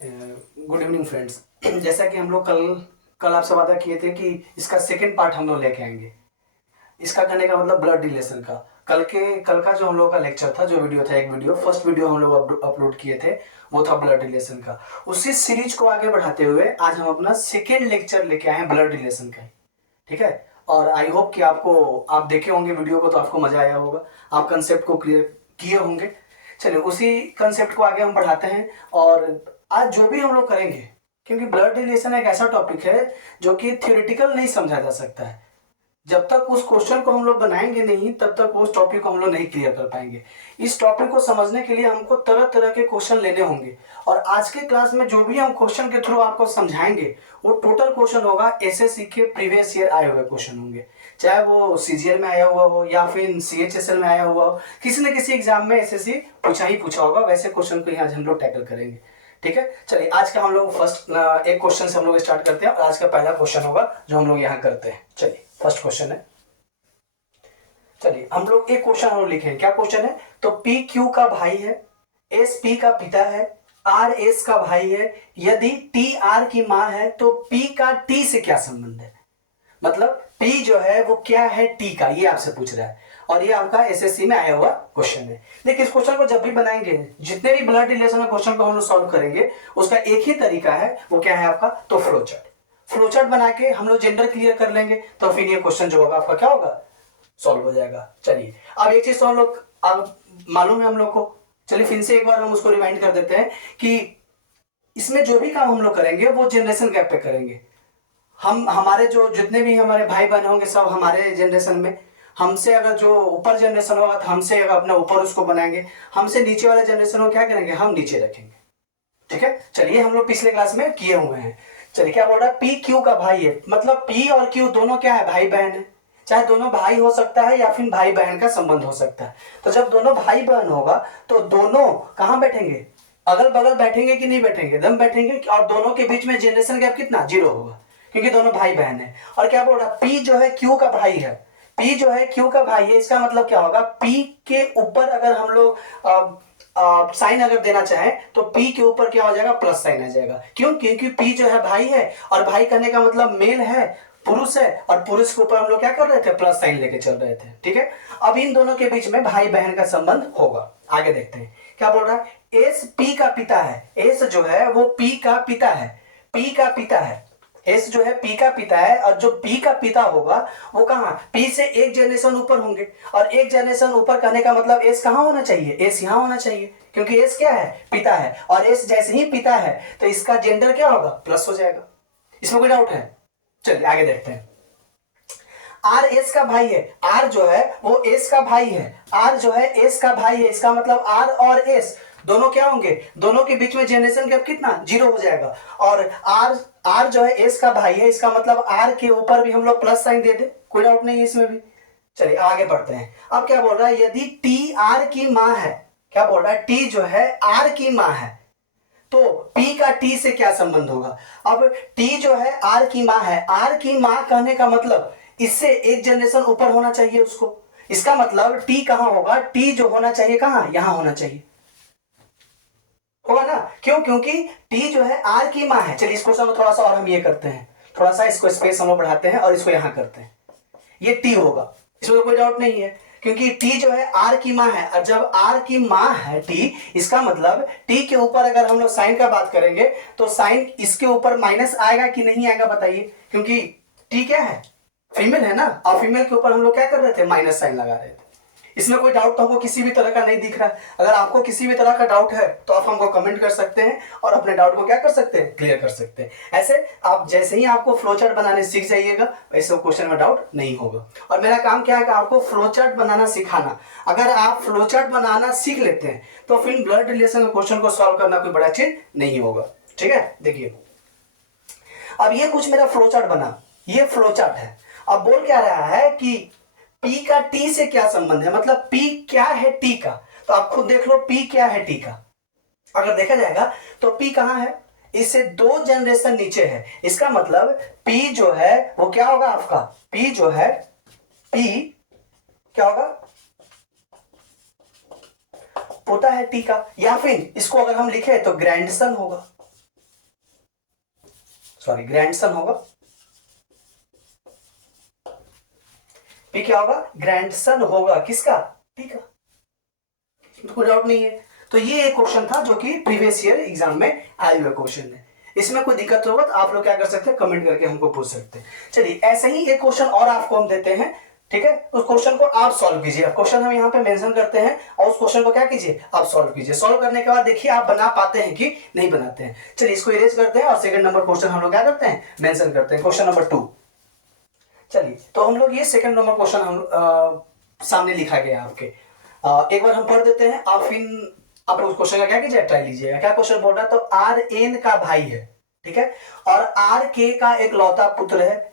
Good evening friends. जैसा कि हम लोग कल कल आपसे वादा किए थे कि इसका सेकेंड पार्ट हम लोग लेके आएंगे। इसका करने का मतलब ब्लड रिलेशन का। कल का जो हम लोग का लेक्चर था, जो वीडियो था, एक वीडियो फर्स्ट वीडियो हम लोग अपलोड किए थे, वो था ब्लड रिलेशन का। उसी सीरीज को आगे बढ़ाते हुए आज हम अपना सेकेंड लेक्चर लेके आए हैं ब्लड रिलेशन का। ठीक है। और आई होप कि आप देखे होंगे वीडियो को तो आपको मजा आया होगा, आप कंसेप्ट को क्लियर किए होंगे। चलिए उसी कंसेप्ट को आगे हम बढ़ाते हैं। और आज जो भी हम लोग करेंगे, क्योंकि ब्लड रिलेशन एक ऐसा टॉपिक है जो कि थियोरिटिकल नहीं समझा जा सकता है। जब तक उस क्वेश्चन को हम लोग बनाएंगे नहीं, तब तक उस टॉपिक को हम लोग नहीं क्लियर कर पाएंगे। इस टॉपिक को समझने के लिए हमको तरह तरह के क्वेश्चन लेने होंगे। और आज के क्लास में जो भी हम क्वेश्चन के थ्रू आपको समझाएंगे, वो टोटल क्वेश्चन होगा एसएससी के प्रीवियस ईयर आए हुए क्वेश्चन होंगे। चाहे वो सीजीएल में आया हुआ हो या फिर सीएचएसएल में आया हुआ हो, किसी न किसी एग्जाम में एसएससी पूछा ही पूछा होगा, वैसे क्वेश्चन को आज हम लोग टैकल करेंगे। ठीक है। चलिए आज का हम लोग फर्स्ट एक क्वेश्चन से हम लोग स्टार्ट करते हैं। और आज का पहला क्वेश्चन होगा जो हम लोग यहाँ करते हैं। चलिए फर्स्ट क्वेश्चन है। चलिए हम लोग एक क्वेश्चन हम लिखे हैं। क्या क्वेश्चन है? तो पी क्यू का भाई है, एस पी का पिता है, आर एस का भाई है। यदि टी आर की माँ है तो पी का टी से क्या संबंध है? मतलब पी जो है वो क्या है टी का, ये आपसे पूछ रहा है। और ये आपका एसएससी में आया हुआ क्वेश्चन है। देखिए इस क्वेश्चन को जब भी बनाएंगे, जितने भी ब्लड रिलेशन में क्वेश्चन को हम लोग सॉल्व करेंगे, उसका एक ही तरीका है। वो क्या है आपका? तो फ्लो चार्ट। फ्लो चार्ट बना के हम लोग जेंडर क्लियर कर लेंगे, तो फिर ये क्वेश्चन जो होगा आपका क्या होगा? सॉल्व हो जाएगा। चलिए अब एक चीज तो हम लोग अब मालूम है हम लोग को। चलिए फिर से एक बार हम उसको रिमाइंड कर देते हैं कि इसमें जो भी काम हम लोग करेंगे वो जनरेशन गैप पे करेंगे। हम हमारे जो जितने भी हमारे भाई बहन होंगे सब हमारे जनरेशन में, हमसे अगर जो ऊपर जनरेशन होगा तो हमसे अगर अपना ऊपर उसको बनाएंगे, हमसे नीचे वाले जनरेशन को क्या करेंगे? हम नीचे रखेंगे। ठीक है। चलिए हम लोग पिछले क्लास में किए हुए हैं। चलिए क्या बोल रहा है? पी क्यू का भाई है, मतलब पी और क्यू दोनों क्या है? भाई बहन है। चाहे दोनों भाई हो सकता है या फिर भाई बहन का संबंध हो सकता है। तो जब दोनों भाई बहन होगा तो दोनों कहां बैठेंगे? अगल बगल बैठेंगे कि नहीं बैठेंगे? दम बैठेंगे। और दोनों के बीच में जनरेशन गैप कितना? 0 होगा, क्योंकि दोनों भाई बहन है। और क्या बोल रहा है? पी जो है क्यू का भाई है। पी जो है क्यू का भाई है, इसका मतलब क्या होगा? पी के ऊपर अगर हम लोग साइन अगर देना चाहे तो पी के ऊपर क्या हो जाएगा? प्लस साइन आ जाएगा। क्यों? क्योंकि पी जो है भाई है, और भाई कहने का मतलब मेल है, पुरुष है, और पुरुष के ऊपर हम लोग क्या कर रहे थे? प्लस साइन लेके चल रहे थे। ठीक है। अब इन दोनों के बीच में भाई बहन का संबंध होगा। आगे देखते हैं क्या बोल रहा है। एस पी का पिता है। एस जो है वो पी का पिता है। पी का पिता है। एस जो है पी का पिता है, और जो पी का पिता होगा वो कहां? पी से एक जनरेशन ऊपर होंगे। और एक जनरेशन ऊपर कहने का मतलब एस कहां होना चाहिए? एस यहां होना चाहिए, क्योंकि एस क्या है? पिता है। और एस जैसे ही पिता है तो इसका जेंडर क्या होगा? प्लस हो जाएगा। इसमें कोई डाउट है? चलिए आगे देखते हैं। आर एस का भाई है। आर जो है वो एस का भाई है। आर जो है एस का भाई है, इसका मतलब आर और एस दोनों क्या होंगे? दोनों के बीच में जनरेशन गैप कितना? 0 हो जाएगा। और आर आर जो है एस का भाई है, इसका मतलब आर के ऊपर भी हम लोग प्लस साइन दे दे, कोई डाउट नहीं है इसमें भी। चलिए आगे बढ़ते हैं। अब क्या बोल रहा है? यदि टी आर की मां है। क्या बोल रहा है? टी जो है आर की मां है, तो P का T से क्या संबंध होगा? अब T जो है R की मां है। R की मां कहने का मतलब इससे एक जनरेशन ऊपर होना चाहिए उसको। इसका मतलब T कहां होगा? T जो होना चाहिए कहां? यहां होना चाहिए, होगा ना? क्यों? क्योंकि T जो है R की मां है। चलिए इस क्वेश्चन में थोड़ा सा और हम ये करते हैं, थोड़ा सा इसको स्पेस हम लोग बढ़ाते हैं और इसको यहां करते हैं। ये T होगा, इसमें कोई डाउट नहीं है, क्योंकि T जो है R की मां है। और जब R की मां है T, इसका मतलब T के ऊपर अगर हम लोग साइन का बात करेंगे तो साइन इसके ऊपर माइनस आएगा कि नहीं आएगा बताइए? क्योंकि T क्या है? फीमेल है ना, और फीमेल के ऊपर हम लोग क्या कर रहे थे? माइनस साइन लगा रहे थे। इसमें कोई डाउट तो हमको किसी भी तरह का नहीं दिख रहा। अगर आपको किसी भी तरह का डाउट है तो आप हमको कमेंट कर सकते हैं और अपने डाउट को क्या कर सकते हैं? क्लियर कर सकते हैं। ऐसे आप जैसे ही आपको फ्लो चार्ट बनाने सीख जाइएगा, वैसे क्वेश्चन में डाउट नहीं होगा। और मेरा काम क्या है कि आपको फ्लो चार्ट बनाना सिखाना। अगर आप फ्लो चार्ट बनाना सीख लेते हैं तो फिर ब्लड रिलेशन के क्वेश्चन को सॉल्व करना कोई बड़ा चीज नहीं होगा। ठीक है। देखिए अब ये कुछ मेरा फ्लो चार्ट बना, ये फ्लो चार्ट है। अब बोल क्या रहा है कि P का T से क्या संबंध है, मतलब P क्या है T का। तो आप खुद देख लो P क्या है T का। अगर देखा जाएगा तो P कहां है? इससे 2 जनरेशन नीचे है। इसका मतलब P जो है वो क्या होगा आपका? P जो है P क्या होगा? पोता है T का, या फिर इसको अगर हम लिखे तो ग्रैंडसन होगा। सॉरी ग्रैंडसन होगा, पी क्या होगा, ग्रैंडसन होगा किसका, पी का, तो कोई डाउट नहीं है। तो ये एक क्वेश्चन था जो कि प्रीवियस ईयर एग्जाम में आया हुआ क्वेश्चन है। इसमें कोई दिक्कत होगा तो आप लोग क्या कर सकते हैं, कमेंट करके हमको पूछ सकते हैं। चलिए ऐसे ही एक क्वेश्चन और आपको हम देते हैं, ठीक है, उस क्वेश्चन को आप सॉल्व कीजिए। क्वेश्चन हम यहाँ पे मेंशन करते हैं और उस क्वेश्चन को क्या कीजिए, आप सॉल्व कीजिए। सॉल्व करने के बाद देखिए आप बना पाते हैं कि नहीं बनाते हैं। चलिए इसको इरेज करते हैं और सेकंड नंबर क्वेश्चन हम लोग क्या करते हैं, मेंशन करते हैं, क्वेश्चन नंबर 2। चलिए तो हम लोग ये सेकंड नंबर क्वेश्चन हम सामने लिखा गया आपके, एक बार हम पढ़ देते हैं, आप उस क्वेश्चन का क्या कीजिए, ट्राई लीजिएगा। क्या क्वेश्चन बोल रहा है, तो आर एन का भाई है, ठीक है, और आर के का एक लौता पुत्र है,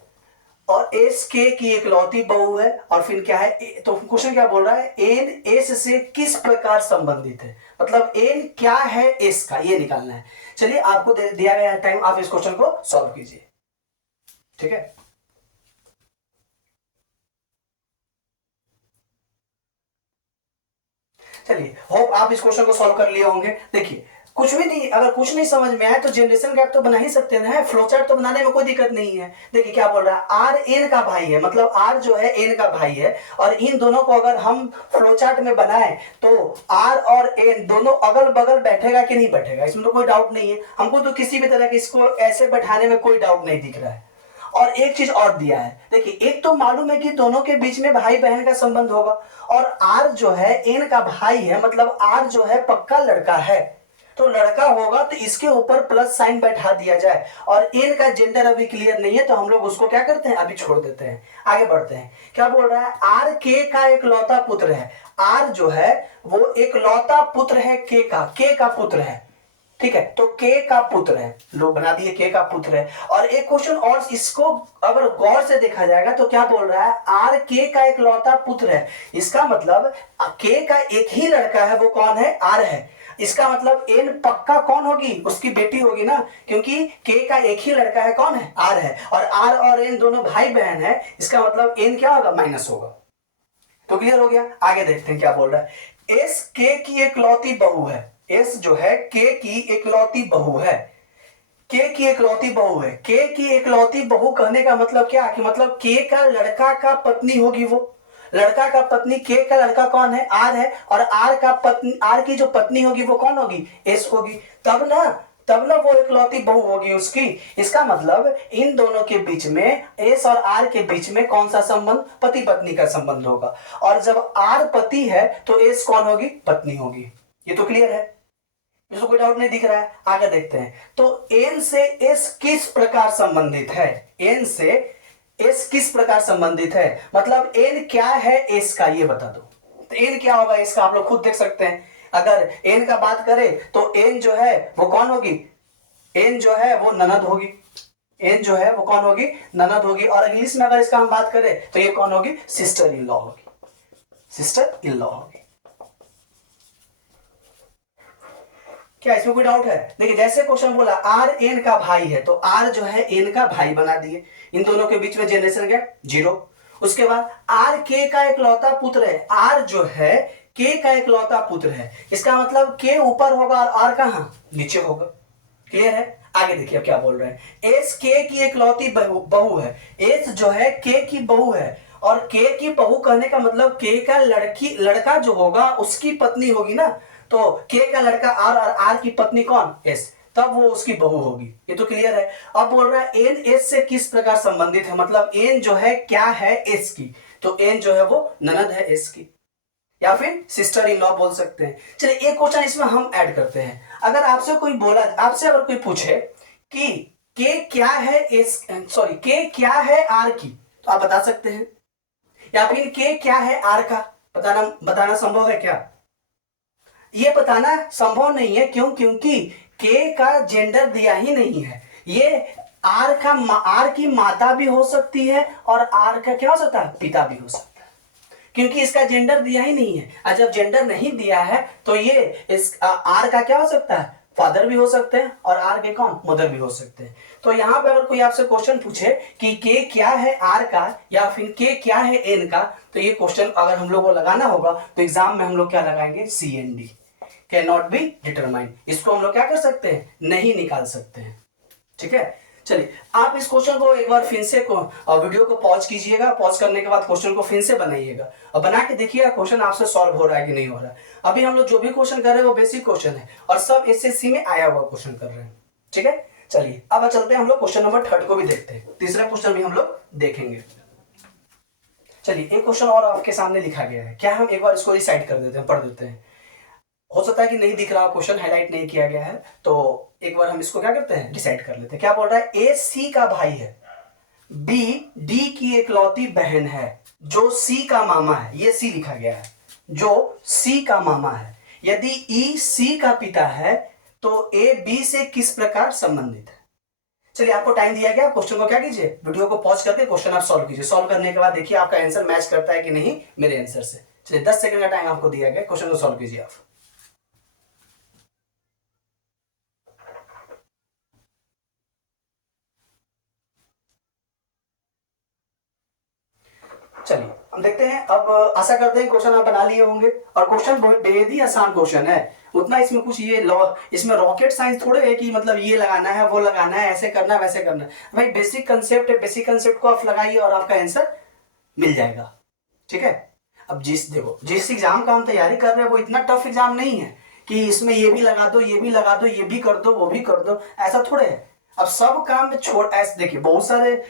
और एस के की एक लौती बहू है, और फिर क्या है, तो क्वेश्चन क्या बोल रहा है, एन एस से किस प्रकार संबंधित है, मतलब एन क्या है एस का, ये निकालना है। चलिए आपको दिया गया है टाइम, आप इस क्वेश्चन को सॉल्व कीजिए, ठीक है। चलिए होप आप इस क्वेश्चन को सॉल्व कर लिए होंगे। देखिए कुछ भी नहीं, अगर कुछ नहीं समझ में आए तो जनरेशन गैप तो बना ही सकते हैं, फ्लो चार्ट तो बनाने में कोई दिक्कत नहीं है। देखिए क्या बोल रहा है, आर एन का भाई है, मतलब आर जो है एन का भाई है, और इन दोनों को अगर हम फ्लो चार्ट में बनाए तो आर और एन दोनों अगल बगल बैठेगा कि नहीं बैठेगा, इसमें तो कोई डाउट नहीं है। हमको तो किसी भी तरह के इसको ऐसे बैठाने में कोई डाउट नहीं दिख रहा है। और एक चीज और दिया है, देखिए एक तो मालूम है कि दोनों के बीच में भाई बहन का संबंध होगा, और आर जो है एन का भाई है, मतलब आर जो है पक्का लड़का है, तो लड़का होगा तो इसके ऊपर प्लस साइन बैठा दिया जाए। और एन का जेंडर अभी क्लियर नहीं है तो हम लोग उसको क्या करते हैं, अभी छोड़ देते हैं, आगे बढ़ते हैं। क्या बोल रहा है, आर के का एक लौता पुत्र है, आर जो है वो एक लौता पुत्र है के का पुत्र है, ठीक है, तो के का पुत्र है, लोग बना दिए के का पुत्र है। और एक क्वेश्चन और, इसको अगर गौर से देखा जाएगा तो क्या बोल रहा है, आर के का एक लौता पुत्र है, इसका मतलब के का एक ही लड़का है, वो कौन है, आर है। इसका मतलब एन पक्का कौन होगी, उसकी बेटी होगी ना, क्योंकि के का एक ही लड़का है, कौन है, आर है, और आर और एन दोनों भाई बहन है, इसका मतलब एन क्या होगा, माइनस होगा। तो क्लियर हो गया, आगे देखते हैं क्या बोल रहा है। एस के की एक लौती बहू है, एस जो है के की एक लौती बहू है, के की एक लौती बहू है, के की एक लौती बहू कहने का मतलब क्या, कि मतलब के का लड़का का पत्नी होगी, वो लड़का का पत्नी, के का लड़का कौन है, आर है, और आर का पत्नी, आर की जो पत्नी होगी वो कौन होगी, एस होगी, तब ना वो इकलौती बहू होगी उसकी। इसका मतलब इन दोनों के बीच में, एस और आर के बीच में कौन सा संबंध, पति पत्नी का संबंध होगा। और जब आर पति है तो एस कौन होगी, पत्नी होगी। ये तो क्लियर है, इसको कोई डाउट नहीं दिख रहा है, आगे देखते हैं। तो एन से एस किस प्रकार संबंधित है, एन से एस किस प्रकार संबंधित है, मतलब एन क्या है एस का, ये बता दो। तो एन क्या होगा इसका, आप लोग खुद देख सकते हैं। अगर एन का बात करें तो एन जो है वो कौन होगी, एन जो है वो ननद होगी, एन जो है वो कौन होगी, ननद होगी। और इंग्लिश में अगर इसका हम बात करें तो ये कौन होगी, सिस्टर इन लॉ होगी, सिस्टर इन लॉ होगी। क्या इसमें कोई डाउट है। देखिए जैसे क्वेश्चन बोला आर एन का भाई है, तो आर जो है एन का भाई बना दिए, इन दोनों के बीच में जनरेशन गैप 0। उसके बाद आर के का एक लौता पुत्र है, आर जो है के का एक लौता पुत्र है, इसका मतलब के ऊपर होगा और आर कहां, नीचे होगा। क्लियर है, आगे देखिए क्या बोल रहे हैं। एस के की एक लौती बहू है, एस जो है के की बहू है, और के की बहू कहने का मतलब के का लड़का जो होगा उसकी पत्नी होगी ना, तो के का लड़का आर और आर की पत्नी कौन, एस, तब वो उसकी बहू होगी। ये तो क्लियर है। अब बोल रहा है एन एस से किस प्रकार संबंधित है, मतलब एन जो है क्या है एस की, तो एन जो है वो ननद है एस की, या फिर सिस्टर इन लॉ बोल सकते हैं। चलिए एक क्वेश्चन इसमें हम ऐड करते हैं। अगर आपसे कोई बोला, आपसे अगर कोई पूछे कि के क्या है एस, सॉरी के क्या है आर की, तो आप बता सकते हैं, या फिर के क्या है आर का, बताना संभव है क्या, ये बताना संभव नहीं है। क्यों, क्योंकि के का जेंडर दिया ही नहीं है। ये आर की माता भी हो सकती है और आर का क्या हो सकता है, पिता भी हो सकता है, क्योंकि इसका जेंडर दिया ही नहीं है। और जब जेंडर नहीं दिया है तो ये इस आर का क्या हो सकता है, फादर भी हो सकते हैं, और आर के कौन, मदर भी हो सकते हैं। तो यहाँ पे अगर कोई आपसे क्वेश्चन पूछे कि के क्या है आर का या फिर के क्या है एन का, तो ये क्वेश्चन अगर हम लोग को लगाना होगा तो एग्जाम में हम लोग क्या लगाएंगे, CND, can not be determine. इसको हम लोग क्या कर सकते हैं, नहीं निकाल सकते हैं। ठीक है, चलिए आप इस क्वेश्चन को एक बार फिर से वीडियो को पॉज कीजिएगा, पॉज करने के बाद क्वेश्चन को फिर से बनाइएगा और बना के देखिएगा क्वेश्चन आपसे सॉल्व हो रहा है कि नहीं हो रहा है। अभी हम लोग जो भी क्वेश्चन कर रहे हैं वो बेसिक क्वेश्चन है और सब एसएससी में आया हुआ क्वेश्चन कर रहे हैं। ठीक है, चलिए अब चलते हैं हम लोग क्वेश्चन नंबर 3 को भी देखते हैं, तीसरा क्वेश्चन भी हम लोग देखेंगे। चलिए एक क्वेश्चन और आपके सामने लिखा गया है, क्या हम एक बार इसको रिसाइट कर देते हैं, पढ़ देते हैं। हो सकता है कि नहीं दिख रहा क्वेश्चन, हाईलाइट नहीं किया गया है, तो एक बार हम इसको क्या करते हैं, डिसाइड कर लेते हैं। क्या बोल रहा है, ए सी का भाई है, बी डी की एकलौती बहन है, जो सी का मामा है। ये सी लिखा गया है, जो सी का मामा है। यदि ई सी का पिता है तो ए बी से किस प्रकार संबंधित है। चलिए आपको टाइम दिया गया, क्वेश्चन को क्या कीजिए, वीडियो को पॉज करके क्वेश्चन आप सॉल्व कीजिए। सॉल्व करने के बाद देखिए आपका आंसर मैच करता है कि नहीं मेरे आंसर से। चलिए 10 सेकंड का टाइम आपको दिया गया, क्वेश्चन को सॉल्व कीजिए आप। चलिए हम देखते हैं। अब आशा करते हैं क्वेश्चन आप बना लिए होंगे और क्वेश्चन बहुत बेहद ही आसान क्वेश्चन है। उतना इसमें कुछ ये इसमें रॉकेट साइंस थोड़े है कि मतलब ये लगाना है वो लगाना है, ऐसे करना है वैसे करना है। भाई बेसिक कंसेप्ट है, बेसिक कंसेप्ट को आप लगाइए और आपका आंसर मिल जाएगा। ठीक है, अब जिस एग्जाम का हम तैयारी कर रहे हैं वो इतना टफ एग्जाम नहीं है कि इसमें ये भी लगा दो ये भी लगा दो ये भी कर दो वो भी कर दो, ऐसा थोड़े है। अब सब काम छोड़, ऐसे देखिए बहुत सारे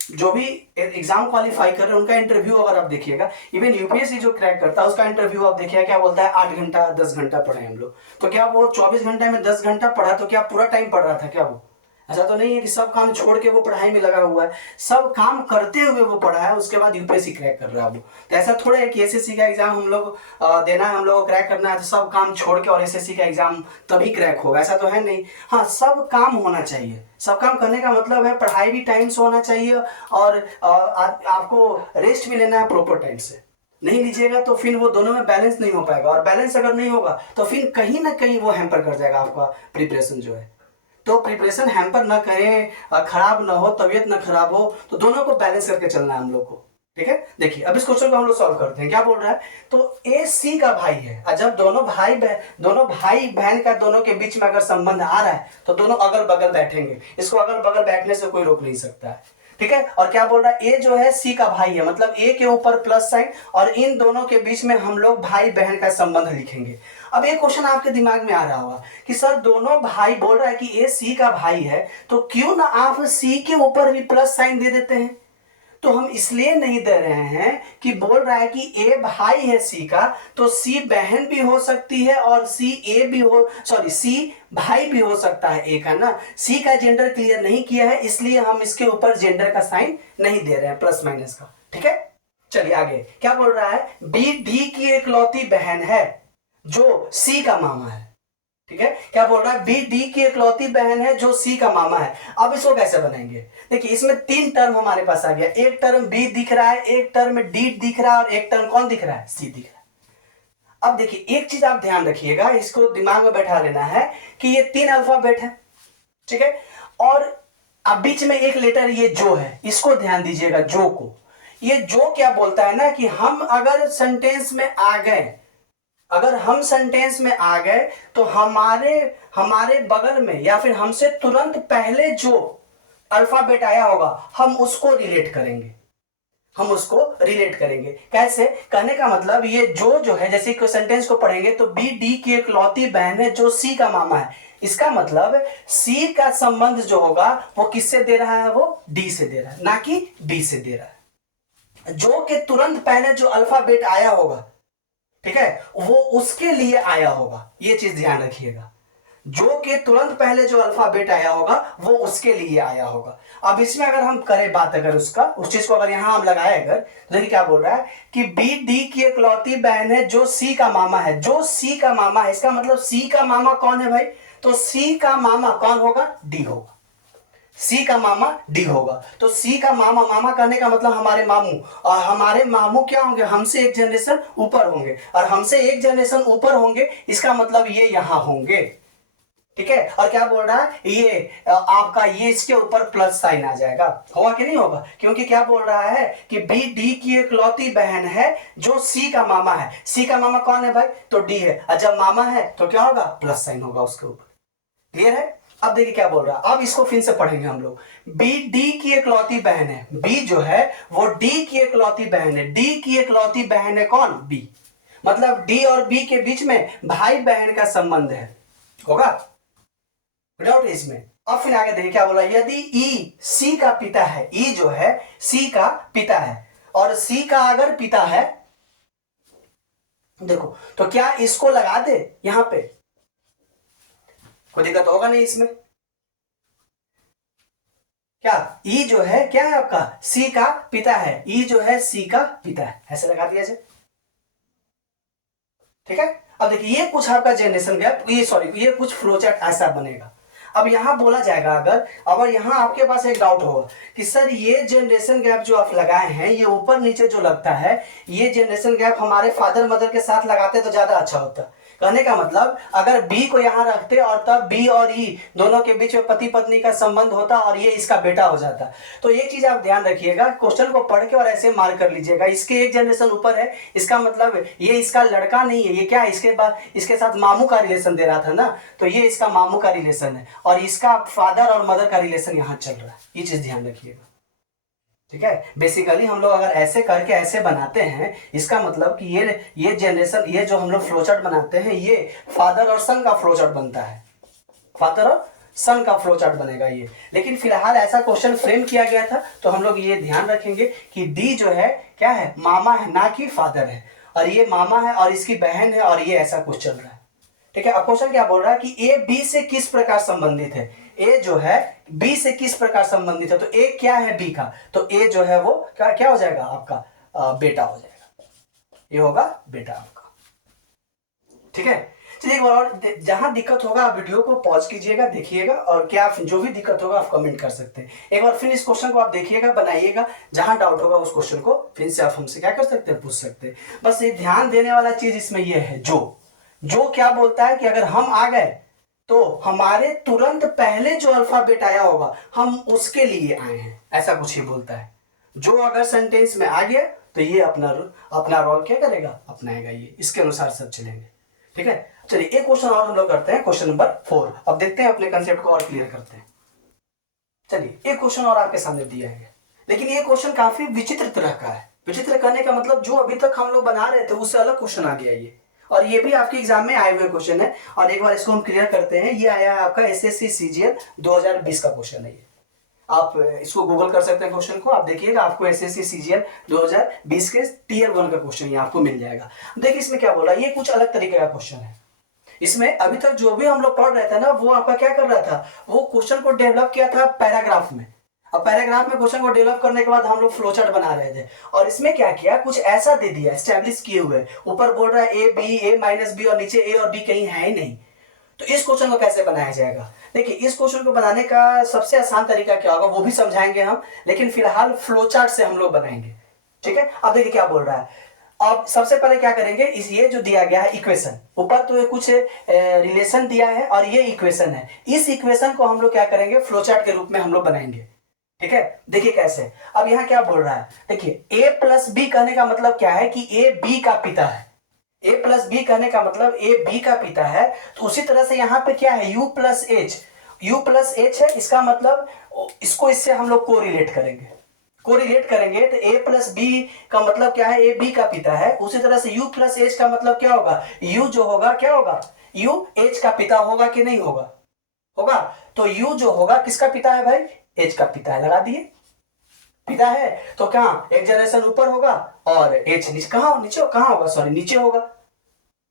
जो भी एग्जाम क्वालिफाई कर रहे हैं उनका इंटरव्यू अगर आप देखिएगा, इवन यूपीएससी जो क्रैक करता है उसका इंटरव्यू आप देखिएगा क्या बोलता है, 8 घंटा 10 घंटा पढ़े हम लोग। तो क्या वो 24 घंटे में 10 घंटा पढ़ा तो क्या पूरा टाइम पढ़ रहा था क्या वो? ऐसा तो नहीं है कि सब काम छोड़ के वो पढ़ाई में लगा हुआ है, सब काम करते हुए वो पढ़ा है, उसके बाद यूपीएससी क्रैक कर रहा है वो। तो ऐसा थोड़ा है कि एसएससी का एग्जाम हम लोग देना है, हम लोग को क्रैक करना है तो सब काम छोड़ के और एसएससी का एग्जाम तभी क्रैक होगा, ऐसा तो है नहीं। हाँ, सब काम होना चाहिए। सब काम करने का मतलब है पढ़ाई भी टाइम से होना चाहिए और आपको रेस्ट भी लेना है प्रॉपर टाइम से। नहीं लीजिएगा तो फिर वो दोनों में बैलेंस नहीं हो पाएगा, और बैलेंस अगर नहीं होगा तो फिर कहीं ना कहीं वो हैम्पर कर जाएगा आपका प्रिपरेशन जो है। तो प्रिपरेशन हैम्पर ना करें, खराब ना हो, तबीयत ना खराब हो, तो दोनों को बैलेंस करके चलना है हम लोग को। ठीक है, देखिए अब इस क्वेश्चन को हम लोग सॉल्व करते हैं। क्या बोल रहा है, तो ए सी का भाई है, और जब दोनों भाई बहन का दोनों के बीच में अगर संबंध आ रहा है तो दोनों अगल बगल बैठेंगे। इसको अगल बगल बैठने से कोई रोक नहीं सकता है। ठीक है, और क्या बोल रहा है, ए जो है सी का भाई है, मतलब ए के ऊपर प्लस साइन और इन दोनों के बीच में हम लोग भाई बहन का संबंध लिखेंगे। अब एक क्वेश्चन आपके दिमाग में आ रहा होगा कि सर दोनों भाई, बोल रहा है कि ए सी का भाई है तो क्यों ना आप सी के ऊपर भी प्लस साइन दे देते हैं। तो हम इसलिए नहीं दे रहे हैं कि बोल रहा है कि ए भाई है सी का तो सी बहन भी हो सकती है और सी भाई भी हो सकता है ए का ना। सी का जेंडर क्लियर नहीं किया है इसलिए हम इसके ऊपर जेंडर का साइन नहीं दे रहे हैं, प्लस माइनस का। ठीक है, चलिए आगे क्या बोल रहा है, बी डी की एकलौती बहन है जो सी का मामा है। ठीक है, क्या बोल रहा है, बी डी की एकलौती बहन है जो सी का मामा है। अब इसको कैसे बनाएंगे, देखिए इसमें 3 टर्म हमारे पास आ गया, एक टर्म बी दिख रहा है, एक टर्म डी दिख रहा है और एक टर्म कौन दिख रहा है, सी दिख रहा है। अब देखिए एक चीज आप ध्यान रखिएगा, इसको दिमाग में बैठा लेना है कि ये 3 अल्फाबेट है। ठीक है, और अब बीच में एक लेटर ये जो है, इसको ध्यान दीजिएगा, जो को। ये जो क्या बोलता है ना कि हम अगर सेंटेंस में आ गए, अगर हम सेंटेंस में आ गए तो हमारे बगल में या फिर हमसे तुरंत पहले जो अल्फाबेट आया होगा हम उसको रिलेट करेंगे, हम उसको रिलेट करेंगे। कैसे, कहने का मतलब ये जो है, जैसे कि सेंटेंस को पढ़ेंगे तो बी डी की एकलौती बहन है जो सी का मामा है, इसका मतलब सी का संबंध जो होगा वो किससे दे रहा है, वो डी से दे रहा है, ना कि बी से दे रहा है। जो के तुरंत पहले जो अल्फाबेट आया होगा, ठीक है, वो उसके लिए आया होगा, ये चीज ध्यान रखिएगा। जो के तुरंत पहले जो अल्फाबेट आया होगा वो उसके लिए आया होगा। अब इसमें अगर हम करें बात, अगर उसका उस चीज को अगर यहां हम लगाए अगर, तो देखिए क्या बोल रहा है कि बी डी की एकलौती बहन है जो सी का मामा है, जो सी का मामा है, इसका मतलब सी का मामा कौन है भाई, तो सी का मामा कौन होगा, डी होगा। सी का मामा डी होगा, तो सी का मामा, मामा कहने का मतलब हमारे मामू, और हमारे मामू क्या होंगे, हमसे एक जनरेशन ऊपर होंगे, और हमसे एक जनरेशन ऊपर होंगे इसका मतलब ये यहां होंगे। ठीक है, और क्या बोल रहा है, ये आपका ये इसके ऊपर प्लस साइन आ जाएगा, होगा कि नहीं होगा, क्योंकि क्या बोल रहा है कि बी डी की एकलौती बहन है जो सी का मामा है। सी का मामा कौन है भाई, तो डी है, और जब मामा है तो क्या होगा, प्लस साइन होगा उसके ऊपर। क्लियर है, अब देखिए क्या बोल रहा है, अब इसको फिर से पढ़ेंगे हम लोग। बी डी की इकलौती बहन है, बी जो है वो डी की इकलौती बहन है। डी की इकलौती बहन है कौन? बी। मतलब डी और बी के बीच में भाई बहन का संबंध है, होगा डाउट इसमें। अब फिर आगे देखिए क्या बोला, यदि ई सी का पिता है, ई जो है सी का पिता है, और सी का अगर पिता है, देखो तो क्या इसको लगा दे यहां पे, कोई दिक्कत होगा नहीं इसमें। क्या ई जो है क्या है आपका, सी का पिता है, ई जो है सी का पिता है, ऐसे लगा दिया जाए, ठीक है। अब देखिए ये कुछ आपका जनरेशन गैप, ये सॉरी ये कुछ फ्लोचार्ट ऐसा बनेगा। अब यहां बोला जाएगा, अगर यहां आपके पास एक डाउट होगा कि सर ये जनरेशन गैप जो आप लगाए हैं, ये ऊपर नीचे जो लगता है, ये जनरेशन गैप हमारे फादर मदर के साथ लगाते तो ज्यादा अच्छा होता। कहने का मतलब अगर बी को यहां रखते और तब बी और ई दोनों के बीच में पति पत्नी का संबंध होता और ये इसका बेटा हो जाता। तो ये चीज आप ध्यान रखिएगा, क्वेश्चन को पढ़ के और ऐसे मार्क कर लीजिएगा, इसके एक जनरेशन ऊपर है, इसका मतलब ये इसका लड़का नहीं है, ये क्या है, इसके बाद इसके साथ मामू का रिलेशन दे रहा था ना, तो ये इसका मामू का रिलेशन है, और इसका फादर और मदर का रिलेशन यहाँ चल रहा है, ये चीज ध्यान रखिएगा, ठीक है। बेसिकली हम लोग अगर ऐसे करके ऐसे बनाते हैं, इसका मतलब कि ये जनरेशन, ये जो हम लोग फ्लोचार्ट बनाते हैं, ये फादर और सन का फ्लोचार्ट बनता है, फादर और सन का फ्लोचार्ट बनेगा ये। लेकिन फिलहाल ऐसा क्वेश्चन फ्रेम किया गया था, तो हम लोग ये ध्यान रखेंगे कि डी जो है क्या है, मामा है ना कि फादर है, और ये मामा है और इसकी बहन है, और ये ऐसा कुछ चल रहा है, ठीक है। अब क्वेश्चन क्या बोल रहा है कि ए बी से किस प्रकार संबंधित है, ए जो है बी से किस प्रकार संबंधित है, तो ए क्या है बी का, तो ए जो है वो क्या हो जाएगा आपका बेटा हो जाएगा, ये होगा बेटा आपका, ठीक है। चलिए एक बार और, जहां दिक्कत होगा आप वीडियो को पॉज कीजिएगा, देखिएगा, और क्या जो भी दिक्कत होगा आप कमेंट कर सकते हैं। एक बार फिर इस क्वेश्चन को आप देखिएगा, बनाइएगा, जहां डाउट होगा उस क्वेश्चन को फिर से आप हमसे क्या कर सकते हैं, पूछ सकते हैं। बस ये ध्यान देने वाला चीज इसमें ये है, जो क्या बोलता है कि अगर हम आ गए तो हमारे तुरंत पहले जो अल्फाबेट आया होगा हम उसके लिए आए हैं, ऐसा कुछ ही बोलता है। जो अगर सेंटेंस में आ गया तो ये अपना रोल क्या करेगा, अपनाएगा, ये इसके अनुसार सब चलेंगे, ठीक है। चलिए एक क्वेश्चन और हम लोग करते हैं, क्वेश्चन नंबर 4। अब देखते हैं अपने कंसेप्ट को और क्लियर करते हैं। चलिए एक क्वेश्चन और आपके सामने दिया है, लेकिन ये क्वेश्चन काफी विचित्र तरह का है। विचित्र करने का मतलब जो अभी तक हम लोग बना रहे थे उससे अलग क्वेश्चन आ गया ये, और ये भी आपके एग्जाम में आए हुए क्वेश्चन है। और एक बार इसको हम क्लियर करते हैं, ये आया है आपका एसएससी सीजीएल 2020 का क्वेश्चन है ये। आप इसको गूगल कर सकते हैं, क्वेश्चन को आप देखिएगा, आपको एसएससी सीजीएल 2020 के टियर 1 का क्वेश्चन ये आपको मिल जाएगा। देखिए इसमें क्या बोला, ये कुछ अलग तरीके का क्वेश्चन है। इसमें अभी तक जो भी हम लोग पढ़ रहे थे ना, वो आपका क्या कर रहा था, वो क्वेश्चन को डेवलप किया था पैराग्राफ में। अब पैराग्राफ में क्वेश्चन को डेवलप करने के बाद हम लोग फ्लोचार्ट बना रहे थे, और इसमें क्या किया, कुछ ऐसा दे दिया एस्टेब्लिश किए हुए, ऊपर बोल रहा है A B, A minus B, और नीचे ए और बी कहीं है ही नहीं। तो इस क्वेश्चन को कैसे बनाया जाएगा, देखिए इस क्वेश्चन को बनाने का सबसे आसान तरीका क्या होगा वो भी समझाएंगे हम, लेकिन फिलहाल फ्लोचार्ट से हम लोग बनाएंगे, ठीक है। अब देखिए क्या बोल रहा है, अब सबसे पहले क्या करेंगे, इस ये जो दिया गया है इक्वेशन, ऊपर तो ये कुछ रिलेशन दिया है और ये इक्वेशन है, इस इक्वेशन को हम लोग क्या करेंगे, फ्लोचार्ट के रूप में हम लोग बनाएंगे, ठीक है। देखिए कैसे, अब यहाँ क्या बोल रहा है, देखिए ए प्लस बी कहने का मतलब क्या है कि ए बी का पिता है, ए प्लस बी कहने का मतलब ए बी का पिता है। तो उसी तरह से यहाँ पे क्या है, यू प्लस एच है, इसका मतलब इसको इससे हम लोग कोरिलेट करेंगे, तो ए प्लस बी का मतलब क्या है, ए बी का पिता है। उसी तरह से यू प्लस एच का मतलब क्या होगा, यू जो होगा क्या होगा, यू एच का पिता होगा कि नहीं होगा। तो यू जो होगा किसका पिता है भाई, एच का पिता है, लगा दिए, पिता है तो कहाँ एक जनरेशन ऊपर होगा और एच नीचे होगा,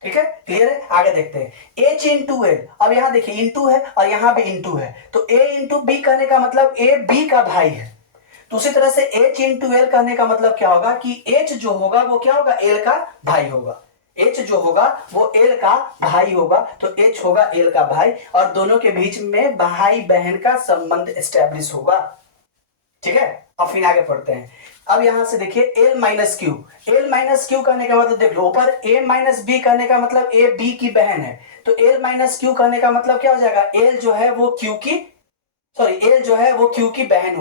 ठीक है, क्लियर है। आगे देखते हैं, एच इंटू एल, अब यहाँ देखिए इंटू है और यहाँ भी इंटू है, तो ए इंटू बी कहने का मतलब ए बी का भाई है। तो उसी तरह से एच इंटू एल कहने का मतलब क्या होगा कि एच जो होगा वो क्या होगा, एल का भाई होगा, एच जो होगा वो एल का भाई होगा, तो एच होगा एल का भाई, और दोनों के बीच में भाई बहन का संबंध एस्टेब्लिश होगा, ठीक है। अब फिर आगे पढ़ते हैं, अब यहां से देखिए एल माइनस क्यू कहने का मतलब देख लो, ऊपर ए माइनस बी कहने का मतलब ए बी की बहन है, तो एल माइनस क्यू कहने का मतलब क्या हो जाएगा, एल जो है वो क्यू की बहन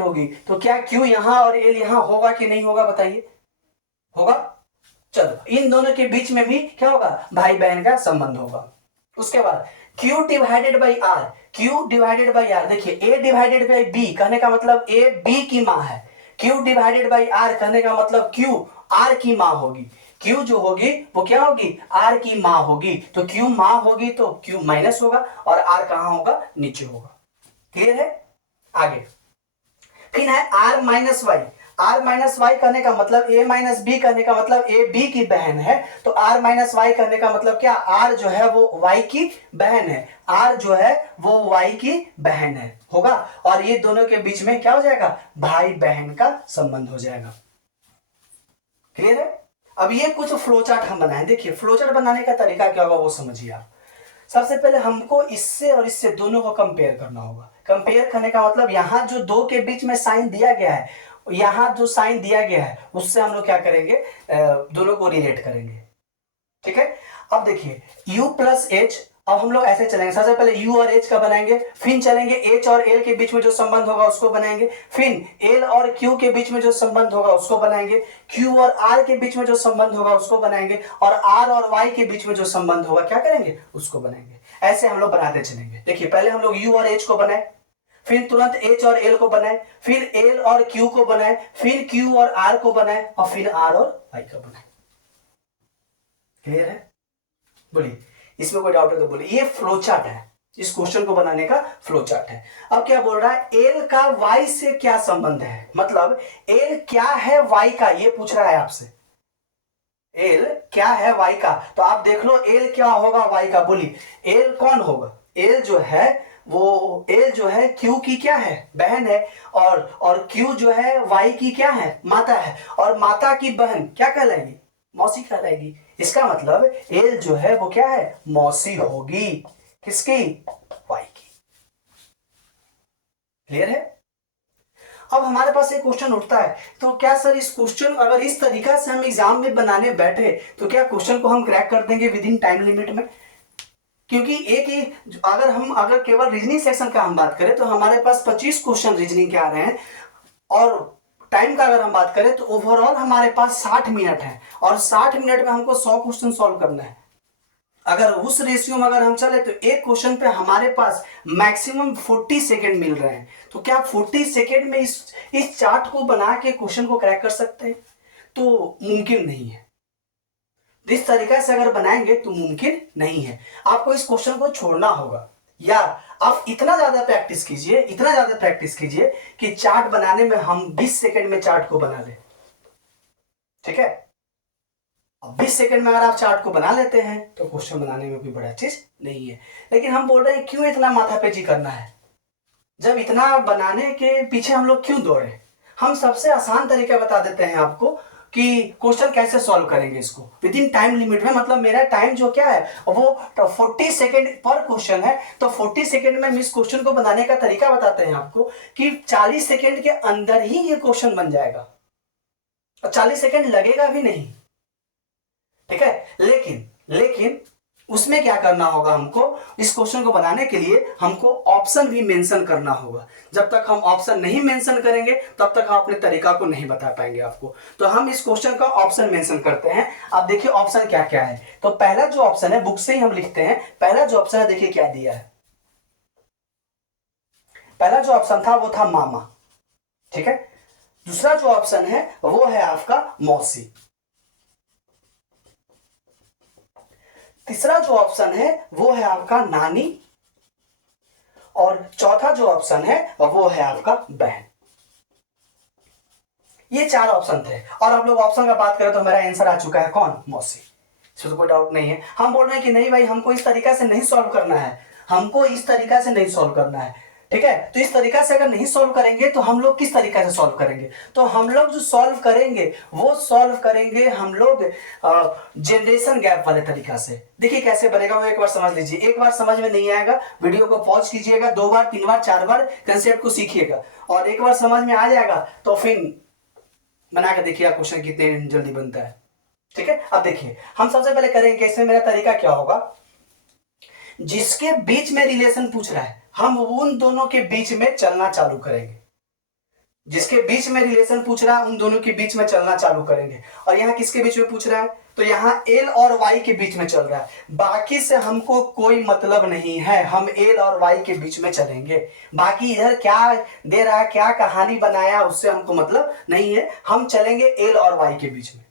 होगी, तो क्या क्यू यहां और एल यहां होगा कि नहीं होगा, बताइए, होगा। चलो इन दोनों के बीच में भी क्या होगा, भाई बहन का संबंध होगा, उसके बाद Q divided by R, Q divided by R, देखिए A डिवाइडेड बाई B कहने का मतलब A B की माँ है, Q डिवाइडेड बाई R कहने का मतलब Q R की माँ होगी, Q जो होगी वो क्या होगी, R की माँ होगी, तो Q माँ होगी तो Q माइनस होगा और R कहाँ होगा, नीचे होगा। क्लियर है? आगे फिर है R minus Y, R minus Y करने का मतलब A माइनस बी करने का मतलब A B की बहन है, तो R माइनस वाई करने का मतलब क्या, R जो है वो Y की बहन है, R जो है वो Y की बहन है होगा, और ये दोनों के बीच में क्या हो जाएगा, भाई बहन का संबंध हो जाएगा। क्लियर है? अब ये कुछ फ्लोचार्ट हम बनाए, देखिए फ्लोचार्ट बनाने का तरीका क्या होगा वो समझिए आप। सबसे पहले हमको इससे और इससे दोनों को कंपेयर करना होगा। कंपेयर करने का मतलब यहां जो दो के बीच में साइन दिया गया है, यहां जो साइन दिया गया है उससे हम लोग क्या करेंगे, दोनों को रिलेट करेंगे। ठीक है, अब देखिए u प्लस एच, अब हम लोग ऐसे चलेंगे, सबसे पहले u और h का बनाएंगे, फिर चलेंगे h और l के बीच में जो संबंध होगा उसको बनाएंगे, फिर l और q के बीच में जो संबंध होगा उसको बनाएंगे, q और r के बीच में जो संबंध होगा उसको बनाएंगे, और r और y के बीच में जो संबंध होगा क्या करेंगे, उसको बनाएंगे। ऐसे हम लोग बनाते चलेंगे। देखिए पहले हम लोग u और h को बनाए, फिर तुरंत h और l को बनाए, फिर l और q को बनाए, फिर q और r को बनाए, और फिर r और y को बनाए। क्लियर है? बोलिए, इसमें कोई डाउट है तो बोलिए। ये फ्लो चार्ट है, इस क्वेश्चन को बनाने का फ्लो चार्ट है। अब क्या बोल रहा है, एल का वाई से क्या संबंध है, मतलब एल क्या है वाई का, ये पूछ रहा है आपसे। एल क्या है वाई का, तो आप देख लो एल क्या होगा वाई का, बोलिए एल कौन होगा, एल जो है वो, एल जो है क्यू की क्या है, बहन है, और क्यू जो है वाई की क्या है, माता है, और माता की बहन क्या कहलाएगी, मौसी कहलाएगी। इसका मतलब एल जो है वो क्या है, मौसी होगी, किसकी, वाई की। क्लियर है? अब हमारे पास एक क्वेश्चन उठता है, तो क्या सर इस क्वेश्चन अगर इस तरीका से हम एग्जाम में बनाने बैठे तो क्या क्वेश्चन को हम क्रैक कर देंगे विद इन टाइम लिमिट में? क्योंकि एक ही, अगर केवल रीजनिंग सेक्शन का हम बात करें तो हमारे पास 25 क्वेश्चन रीजनिंग के आ रहे हैं, और टाइम का अगर हम बात करें तो ओवरऑल हमारे पास 60 मिनट है, और 60 मिनट में हमको 100 क्वेश्चन सॉल्व करना है। अगर उस रेशियो में अगर हम चले तो एक क्वेश्चन पे हमारे पास मैक्सिमम 40 सेकेंड मिल रहे हैं, तो क्या 40 सेकेंड में इस चार्ट को बना के क्वेश्चन को क्रैक कर सकते हैं? तो मुमकिन नहीं है। इस तरीका से अगर बनाएंगे तो मुमकिन नहीं है। आपको इस क्वेश्चन को छोड़ना होगा, या आप इतना ज्यादा प्रैक्टिस कीजिए, इतना ज्यादा प्रैक्टिस कीजिए कि चार्ट बनाने में हम 20 सेकेंड में चार्ट को बना ले। ठीक है, 20 सेकंड में अगर आप चार्ट को बना लेते हैं तो क्वेश्चन बनाने में कोई बड़ा चीज नहीं है। लेकिन हम बोल रहे हैं क्यों इतना माथापेची करना है, जब इतना बनाने के पीछे हम लोग क्यों दौड़े। हम सबसे आसान तरीका बता देते हैं आपको कि क्वेश्चन कैसे सॉल्व करेंगे इसको विद इन टाइम लिमिट में। मतलब मेरा टाइम जो क्या है वो 40 सेकेंड पर क्वेश्चन है, तो 40 सेकेंड में हम इस क्वेश्चन को बनाने का तरीका बताते हैं आपको कि 40 सेकेंड के अंदर ही ये क्वेश्चन बन जाएगा, और 40 सेकेंड लगेगा भी नहीं। ठीक है, लेकिन उसमें क्या करना होगा, हमको इस क्वेश्चन को बनाने के लिए हमको ऑप्शन भी मेंशन करना होगा। जब तक हम ऑप्शन नहीं मेंशन करेंगे तब तक हम अपने तरीका को नहीं बता पाएंगे आपको। तो हम इस क्वेश्चन का ऑप्शन मेंशन करते हैं। आप देखिए ऑप्शन क्या क्या है। तो पहला जो ऑप्शन है, बुक से ही हम लिखते हैं, पहला जो ऑप्शन है देखिए क्या दिया है। पहला जो ऑप्शन था वो था मामा। ठीक है, दूसरा जो ऑप्शन है वो है आपका मौसी। तीसरा जो ऑप्शन है वो है आपका नानी, और चौथा जो ऑप्शन है वो है आपका बहन। ये 4 ऑप्शन थे, और आप लोग ऑप्शन का बात करें तो हमारा आंसर आ चुका है कौन, मौसी। इसमें तो कोई डाउट नहीं है। हम बोल रहे हैं कि नहीं भाई हमको इस तरीका से नहीं सॉल्व करना है, हमको इस तरीका से नहीं सॉल्व करना है। ठीक है, तो इस तरीका से अगर नहीं सॉल्व करेंगे तो हम लोग किस तरीका से सॉल्व करेंगे, तो हम लोग जो सॉल्व करेंगे वो सॉल्व करेंगे हम लोग जनरेशन गैप वाले तरीका से। देखिए कैसे बनेगा वो एक बार समझ लीजिए। एक बार समझ में नहीं आएगा वीडियो को पॉज कीजिएगा, 2 बार 3 बार 4 बार कंसेप्ट को सीखिएगा, और एक बार समझ में आ जाएगा तो फिर बना के देखिए क्वेश्चन कितने जल्दी बनता है। ठीक है, अब देखिए हम सबसे पहले करेंगे, इसमें मेरा तरीका क्या होगा, जिसके बीच में रिलेशन पूछ रहा है हम उन दोनों के बीच में चलना चालू करेंगे। जिसके बीच में रिलेशन पूछ रहा है उन दोनों के बीच में चलना चालू करेंगे। और यहां किसके बीच में पूछ रहा है, तो यहाँ एल और वाई के बीच में चल रहा है, बाकी से हमको कोई मतलब नहीं है, हम एल और वाई के बीच में चलेंगे। बाकी इधर क्या दे रहा है, क्या कहानी बनाया, उससे हमको मतलब नहीं है, हम चलेंगे एल और वाई के बीच में।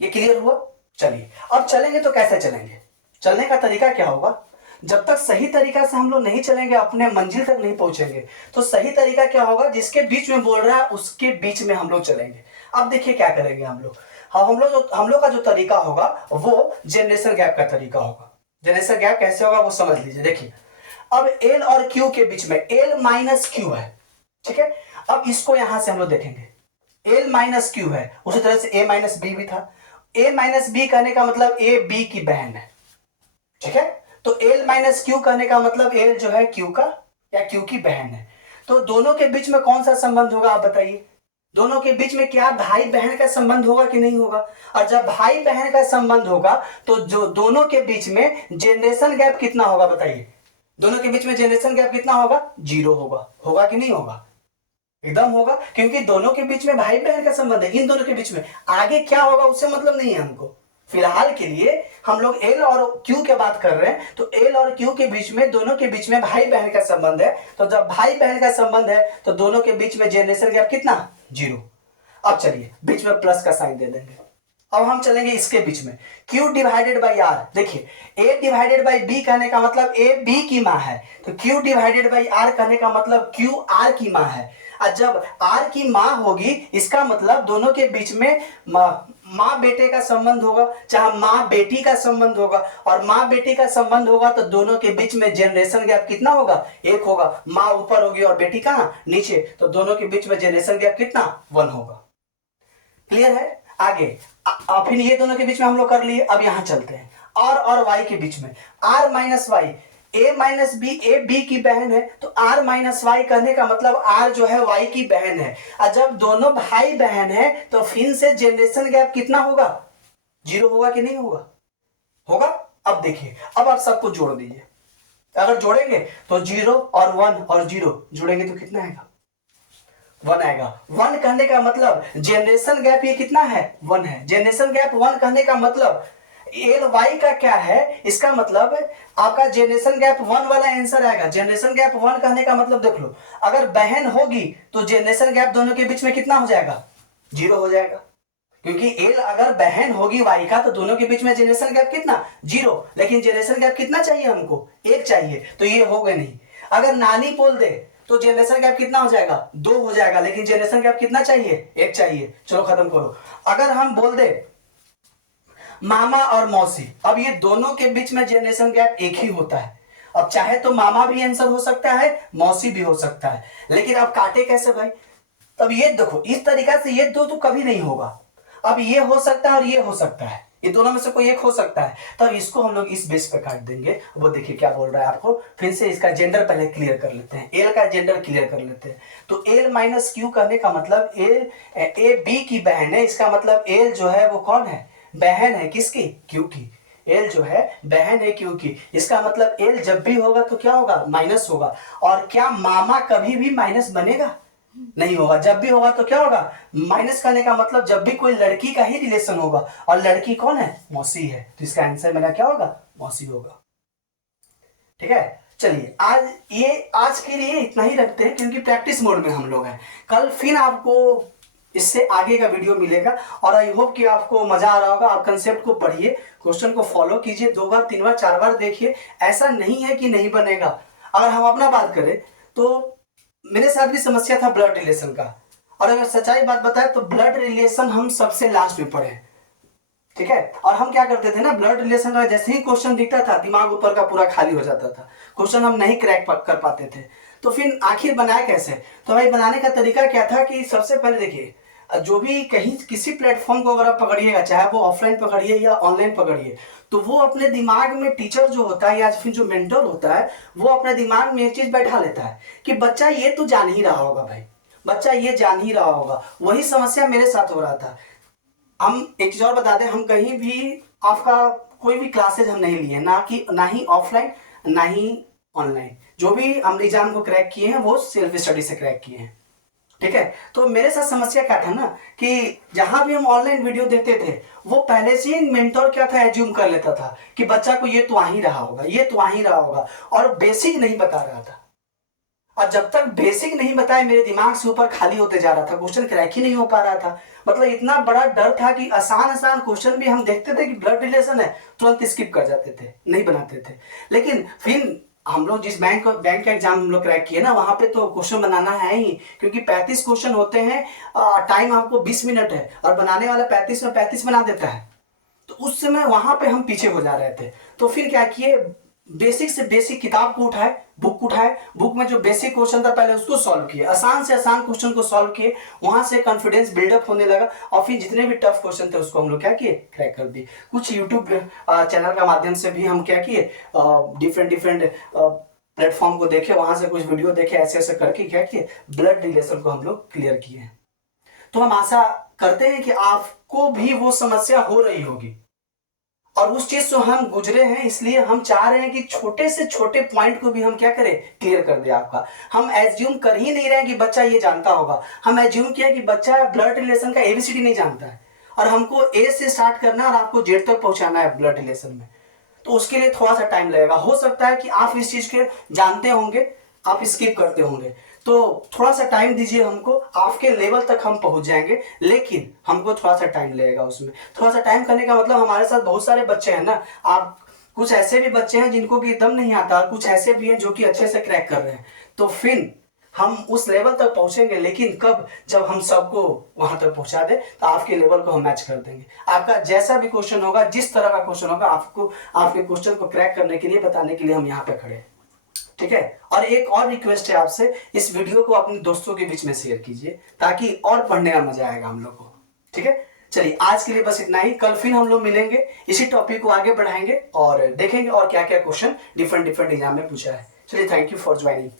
ये क्लियर हुआ? चलिए अब चलेंगे तो कैसे चलेंगे, चलने का तरीका क्या होगा? जब तक सही तरीका से हम लोग नहीं चलेंगे, अपने मंजिल तक नहीं पहुंचेंगे, तो सही तरीका क्या होगा? जिसके बीच में बोल रहा है उसके बीच में हम लोग चलेंगे। अब देखिए क्या करेंगे हम लोग। हम लोग का जो तरीका होगा वो जनरेशन गैप का तरीका होगा। जनरेशन गैप कैसे होगा वो समझ लीजिए। देखिए अब एल और क्यू के बीच में एल माइनस क्यू है, ठीक है। अब इसको यहां से हम लोग देखेंगे, एल माइनस क्यू है, उसी तरह से ए माइनस बी भी था। ए माइनस बी कहने का मतलब ए बी की बहन है, ठीक है। तो एल माइनस क्यू कहने का मतलब एल जो है क्यू का या क्यू की बहन है। तो दोनों के बीच में कौन सा संबंध होगा आप बताइए? दोनों के बीच में क्या भाई बहन का संबंध होगा कि नहीं होगा? और जब भाई बहन का संबंध होगा तो जो दोनों के बीच में जनरेशन गैप कितना होगा बताइए? दोनों के बीच में जनरेशन गैप कितना होगा? 0 होगा। होगा कि नहीं होगा? एकदम होगा, क्योंकि दोनों के बीच में भाई बहन का संबंध है। इन दोनों के बीच में आगे क्या होगा उससे मतलब नहीं है हमको। फिलहाल के लिए हम लोग एल और क्यू की बात कर रहे हैं, तो एल और क्यू के बीच में, दोनों के बीच में भाई बहन का संबंध है। तो जब भाई बहन का संबंध है तो दोनों के बीच में जनरेशन गैप कितना? 0। अब चलिए बीच में प्लस का साइन दे देंगे। अब हम चलेंगे इसके बीच में, Q डिवाइडेड बाई R। देखिए A डिवाइडेड बाई B कहने का मतलब A B की माँ है, तो Q डिवाइडेड बाई R कहने का मतलब Q R की माँ है। और जब R की माँ होगी इसका मतलब दोनों के बीच में माँ बेटे का संबंध होगा, चाहे माँ बेटी का संबंध होगा। और माँ बेटी का संबंध होगा तो दोनों के बीच में जनरेशन गैप कितना होगा? 1 होगा। माँ ऊपर होगी और बेटी कहाँ? नीचे, तो दोनों के बीच में जनरेशन गैप कितना? 1 होगा। क्लियर है? आगे फिर ये दोनों के बीच में हम लोग कर लिए। अब यहां चलते हैं R और Y के बीच में, R minus Y, A minus B, A B की बहन है, तो R माइनस वाई कहने का मतलब R जो है Y की बहन है। और जब दोनों भाई बहन है तो फिर से जनरेशन गैप कितना होगा? 0 होगा कि नहीं होगा? होगा। अब देखिए, अब आप सबको जोड़ दीजिए। अगर जोड़ेंगे तो 0 और 1 और 0 जोड़ेंगे तो कितना आएगा? 1 आएगा। 1 कहने का मतलब जनरेशन गैप ये कितना है? 1 है। जनरेशन गैप 1 कहने का मतलब एल वाई का क्या है? इसका मतलब आपका जनरेशन गैप 1 वाला आंसर आएगा। जनरेशन गैप 1 कहने का मतलब देख लो, अगर बहन होगी तो जनरेशन गैप दोनों के बीच में कितना हो जाएगा? 0 हो जाएगा, क्योंकि एल अगर बहन होगी वाई का तो दोनों के बीच में जनरेशन गैप कितना? 0। लेकिन जनरेशन गैप कितना चाहिए हमको? 1 चाहिए, तो ये हो गए नहीं। अगर नानी बोल दे तो जनरेशन गैप कितना हो जाएगा? 2 हो जाएगा, लेकिन जनरेशन गैप कितना चाहिए? 1 चाहिए। चलो खत्म करो। अगर हम बोल दे मामा और मौसी, अब ये दोनों के बीच में जनरेशन गैप 1 ही होता है। अब चाहे तो मामा भी आंसर हो सकता है, मौसी भी हो सकता है, लेकिन अब काटे कैसे भाई? तब ये देखो, इस तरीका से ये दो तो कभी नहीं होगा। अब ये हो सकता है और ये हो सकता है, ये दोनों में से कोई एक हो सकता है, तब इसको हम लोग इस बेस पे काट देंगे। वो देखिए क्या बोल रहा है आपको, फिर से इसका जेंडर पहले क्लियर कर लेते हैं, एल का जेंडर क्लियर कर लेते हैं। तो एल माइनस क्यू कहने का मतलब एल ए बी की बहन है, इसका मतलब एल जो है वो कौन है? बहन है किसकी? क्यू की। एल जो है बहन है क्यू की, इसका मतलब एल जब भी होगा तो क्या होगा? माइनस होगा। और क्या मामा कभी भी माइनस बनेगा? नहीं होगा। जब भी होगा तो क्या होगा? माइनस करने का मतलब जब भी कोई लड़की का ही रिलेशन होगा, और लड़की कौन है? मौसी है, तो इसका आंसर मेरा क्या होगा? मौसी होगा। ठीक है, चलिए आज के लिए इतना ही रखते हैं, क्योंकि प्रैक्टिस मोड में हम लोग हैं। कल फिर आपको इससे आगे का वीडियो मिलेगा, और आई होप कि आपको मजा आ रहा होगा। आप कंसेप्ट को पढ़िए, क्वेश्चन को फॉलो कीजिए, 2 बार 3 बार 4 बार देखिए। ऐसा नहीं है कि नहीं बनेगा। अगर हम अपना बात करें तो मेरे साथ भी समस्या था ब्लड रिलेशन का, और अगर सच्चाई बात बताए तो ब्लड रिलेशन हम सबसे लास्ट में पढ़े, ठीक है। और हम क्या करते थे ना, ब्लड रिलेशन का जैसे ही क्वेश्चन दिखता था दिमाग ऊपर का पूरा खाली हो जाता था, क्वेश्चन हम नहीं क्रैक कर पाते थे। तो फिर आखिर बनाया कैसे? तो भाई बनाने का तरीका क्या था कि सबसे पहले देखिए, जो भी कहीं किसी प्लेटफॉर्म को अगर आप पकड़िएगा, चाहे वो ऑफलाइन पकड़िए या ऑनलाइन पकड़िए, तो वो अपने दिमाग में टीचर जो होता है या फिर जो मेंटर होता है, वो अपने दिमाग में एक चीज बैठा लेता है कि बच्चा ये तो जान ही रहा होगा भाई, बच्चा ये जान ही रहा होगा। वही समस्या मेरे साथ हो रहा था। हम एक चीज और बता दें, हम कहीं भी आपका कोई भी क्लासेज हम नहीं लिए, ना ही ऑफलाइन ना ही ऑनलाइन। जो भी हम एग्जाम को क्रैक किए हैं वो सेल्फ स्टडी से क्रैक किए हैं। ठीक है। तो मेरे साथ समस्या क्या था ना कि जहां भी हम ऑनलाइन वीडियो देखते थे वो पहले से ही मेंटर क्या था, एज्यूम कर लेता था कि बच्चा को ये तो आ ही रहा होगा, ये तो आ ही रहा होगा, और बेसिक नहीं बता रहा था। और जब तक बेसिक नहीं बताए मेरे दिमाग से ऊपर खाली होते जा रहा था, क्वेश्चन क्रैक ही नहीं हो पा रहा था। मतलब इतना बड़ा डर था कि आसान आसान क्वेश्चन भी हम देखते थे कि ब्लड रिलेशन है, तुरंत स्किप कर जाते थे, नहीं बनाते थे। लेकिन फिर हम लोग जिस बैंक का एग्जाम हम लोग क्रैक किए ना, वहां पे तो क्वेश्चन बनाना है ही, क्योंकि 35 क्वेश्चन होते हैं, टाइम आपको 20 मिनट है और बनाने वाला 35 में 35 बना देता है। तो उस समय वहां पे हम पीछे हो जा रहे थे। तो फिर क्या किए, बेसिक से बेसिक किताब को उठाए, बुक उठाए, बुक में जो बेसिक क्वेश्चन था पहले उसको सॉल्व किए, आसान से आसान क्वेश्चन को सॉल्व किए, वहां से कॉन्फिडेंस बिल्डअप होने लगा। और फिर जितने भी टफ क्वेश्चन थे उसको हम लोग क्या किए, क्रैक कर दिए। कुछ यूट्यूब चैनल का माध्यम से भी हम क्या किए, डिफरेंट डिफरेंट प्लेटफॉर्म को देखे, वहां से कुछ वीडियो देखे, ऐसे ऐसे करके क्या किए, ब्लड रिलेशन को हम लोग क्लियर किए हैं। तो हम आशा करते हैं कि आपको भी वो समस्या हो रही होगी और उस चीज से हम गुजरे हैं, इसलिए हम चाह रहे हैं कि छोटे से छोटे पॉइंट को भी हम क्या करें, क्लियर कर दे आपका। हम एज्यूम कर ही नहीं रहे हैं कि बच्चा ये जानता होगा, हम एज्यूम किया कि बच्चा ब्लड रिलेशन का एबीसीडी नहीं जानता है और हमको ए से स्टार्ट करना है और आपको जेड तक पहुंचाना है ब्लड रिलेशन में। तो उसके लिए थोड़ा सा टाइम लगेगा। हो सकता है कि आप इस चीज के जानते होंगे, आप स्किप करते होंगे, तो थोड़ा सा टाइम दीजिए हमको, आपके लेवल तक हम पहुंच जाएंगे, लेकिन हमको थोड़ा सा टाइम लगेगा। उसमें थोड़ा सा टाइम करने का मतलब हमारे साथ बहुत सारे बच्चे हैं ना, आप कुछ ऐसे भी बच्चे हैं जिनको कि दम नहीं आता, कुछ ऐसे भी हैं जो कि अच्छे से क्रैक कर रहे हैं। तो फिर हम उस लेवल तक पहुंचेंगे, लेकिन कब, जब हम सबको वहां तक पहुंचा दे तो आपके लेवल को हम मैच कर देंगे। आपका जैसा भी क्वेश्चन होगा, जिस तरह का क्वेश्चन होगा, आपको आपके क्वेश्चन को क्रैक करने के लिए, बताने के लिए हम यहाँ पे खड़े हैं। ठीक है। और एक और रिक्वेस्ट है आपसे, इस वीडियो को अपने दोस्तों के बीच में शेयर कीजिए ताकि और पढ़ने का मजा आएगा हम लोग को। ठीक है, चलिए आज के लिए बस इतना ही। कल फिर हम लोग मिलेंगे, इसी टॉपिक को आगे बढ़ाएंगे और देखेंगे और क्या क्या क्वेश्चन डिफरेंट डिफरेंट एग्जाम में पूछा है। चलिए, थैंक यू फॉर ज्वाइनिंग।